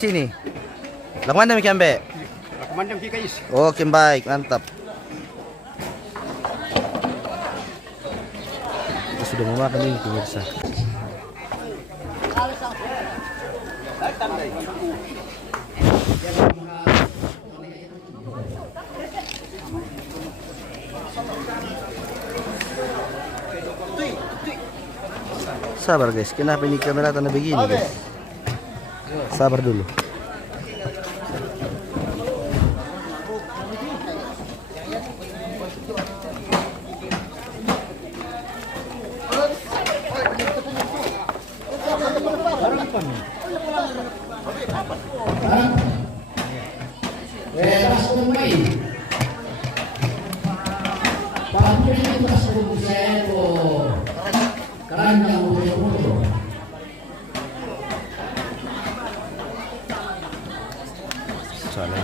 Sini. Lakukan demi Kambe. Lakukan demi guys. Oke, baik, mantap. Kita sudah mau makan ini pemirsa. Sabar guys, kenapa ini kamera tanda begini guys? Sabar dulu. Suala.